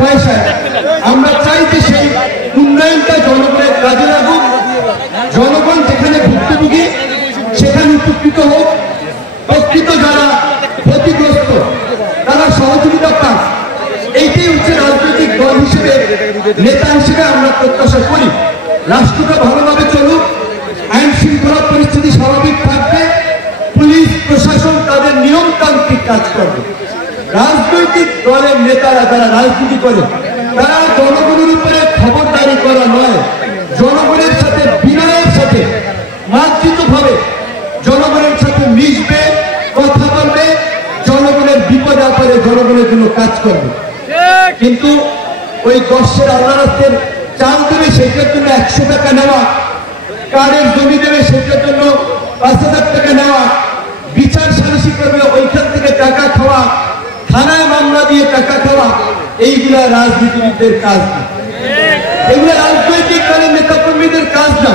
পয়সায় আমরা চাই যে সেই উন্নয়নটা জনগণের কাজে লাগুক, জনগণ যেখানে ভুক্তভোগী সেখানে উপকৃত হোক, প্রকৃত যারা ক্ষতিগ্রস্ত তারা সহযোগিতা পাক। এইটাই হচ্ছে রাজনৈতিক দল হিসেবে, নেতা হিসেবে আমরা প্রত্যাশা করি। রাষ্ট্রটা ভালোভাবে চলুক, আইন শৃঙ্খলা পরিস্থিতি স্বাভাবিক থাকবে, পুলিশ প্রশাসন তাদের নিয়মতান্ত্রিক কাজ করবে। রাজনৈতিক দলের নেতারা যারা রাজনীতি করে তারা জনগণের উপরে খবরদারি করা নয়, জনগণের সাথে বিনয়ের সাথে মার্জিতভাবে জনগণের সাথে মিশবে, কথা বলবে, জনগণের বিপদ আপদে জনগণের জন্য কাজ করবে। কিন্তু ওই 10 আল্লাহ রাস্তার চাল দেবে সেটার জন্য 100 টাকা নেওয়া, কার্ডের জমি দেবে সেটার জন্য 5000 টাকা নেওয়া, বিচার সালিসি করবে ওইখান থেকে টাকা খাওয়া, থানায় মামলা দিয়ে টাকা খাওয়া, এইগুলা রাজনীতিবিদদের কাজ না, এগুলো রাজনৈতিক দলের নেতা কর্মীদের কাজ না,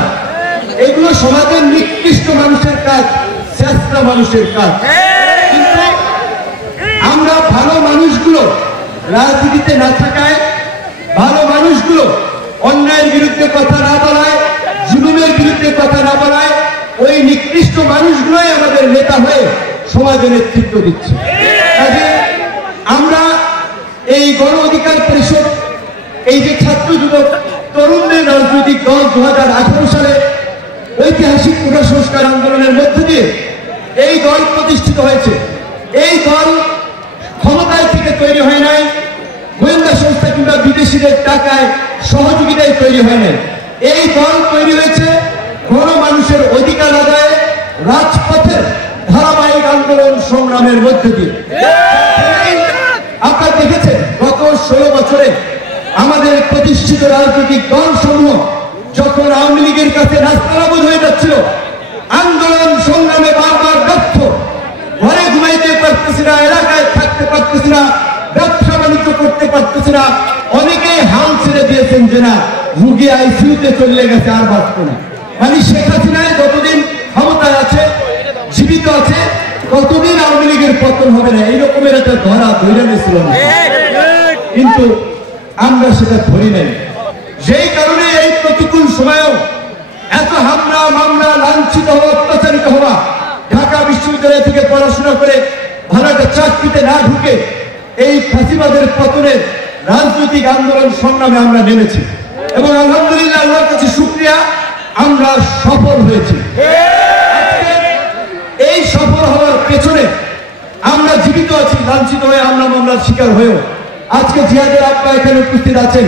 এগুলো সমাজের নিকৃষ্ট মানুষের কাজ, শ্রেষ্ঠা মানুষের কাজ। কিন্তু আমরা ভালো মানুষগুলো রাজনীতিতে না থাকায়, ভালো মানুষগুলো অন্যায়ের বিরুদ্ধে কথা না বলায়, জুলুমের বিরুদ্ধে কথা না বলায়, ওই নিকৃষ্ট মানুষগুলোই আমাদের নেতা হয়ে সমাজের নেতৃত্ব দিচ্ছে। কাজে আমরা এই গণ অধিকার পরিষদ, এই যে ছাত্র যুবক তরুণদের রাজনৈতিক দল 2018 সালে ঐতিহাসিক কোটা সংস্কার আন্দোলনের মধ্য দিয়ে এই দল প্রতিষ্ঠিত হয়েছে। এই দল ক্ষমতায় থেকে তৈরি হয় নাই, গোয়েন্দা সংস্থা কিংবা বিদেশিদের টাকায় সহযোগিতায় তৈরি হয় নাই। এই দল তৈরি হয়েছে গণমানুষের অধিকার আদায়ে রাজপথের ধারাবাহিক আন্দোলন সংগ্রামের মধ্য দিয়ে। আপনারা দেখেছেন গত 16 বছরে আমাদের প্রতিষ্ঠিত রাজনৈতিক দল সমূহ যখন আওয়ামী লীগের কাছে রাস্তানাবুদ হয়ে যাচ্ছিল, আন্দোলন সংগ্রামে বারবার ব্যর্থ, ঘরে ঘুমাইতে পারতেছি না, এলাকায় থাকতে পারতেছি না, ব্যবসা বাণিজ্য করতে পারতেছি না, অনেকেই হাল ছেড়ে দিয়েছেন যে না রুগী আইসিইউতে চলে গেছে, আর বাঁচত না। মানে শেখ হাসিনায় যতদিন ক্ষমতায় আছে, জীবিত আছে, ততদিন আওয়ামী লীগের পতন হবে না, এইরকমের একটা ধরা ধরে নিয়েছিল। কিন্তু আমরা সেটা ধরি নাই, যেই কারণে এই প্রতিকূল সময়েও এত হামলা মামলা, লাঞ্ছিত হওয়া, অত্যাচারিত হওয়া, ঢাকা বিশ্ববিদ্যালয় থেকে পড়াশোনা করে ভালো একটা চাকরিতে না ঢুকে এই ফাঁসিবাদের পতনের রাজনৈতিক আন্দোলন সংগ্রামে আমরা নেমেছি এবং আলহামদুলিল্লাহ আল্লাহর কাছে শুকরিয়া, আমরা সফল হয়েছি। এই সফল হওয়ার পেছনে আমরা জীবিত আছি, লাঞ্ছিত হয়ে আমরা মামলার শিকার হয়েও। আজকে জিয়াদের আব্বা এখানে উপস্থিত আছেন,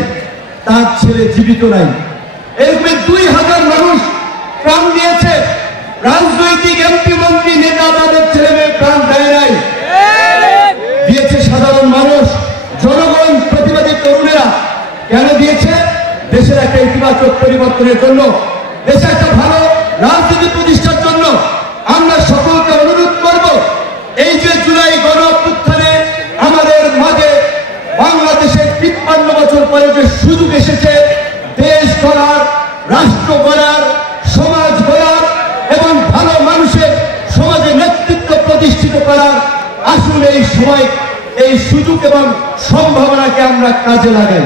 তার ছেলে জীবিত নাই। এরকম 2000 মানুষ প্রাণ দিয়েছে, রাজনৈতিক এমপি মন্ত্রী নেতা তাদের ছেলে মেয়ে প্রাণ দেয় নাই, দিয়েছে সাধারণ মানুষ, জনগণ, প্রতিবাদী তরুণেরা। কেন দিয়েছে? দেশের একটা ইতিবাচক পরিবর্তনের জন্য, দেশে একটা ভালো রাজনীতি প্রতিষ্ঠার জন্য। আমরা সকলকে অনুরোধ করব, এই যে জুলাই গণ অভ্যুত্থানে আমাদের মাঝে বাংলাদেশের 53 বছর পরে যে সুযোগ এসেছে দেশ গড়ার, রাষ্ট্র গড়ার, সমাজ গড়ার এবং ভালো মানুষের সমাজে নেতৃত্ব প্রতিষ্ঠিত করার, আসলে এই সময় এই সুযোগ এবং সম্ভাবনাকে আমরা কাজে লাগাই।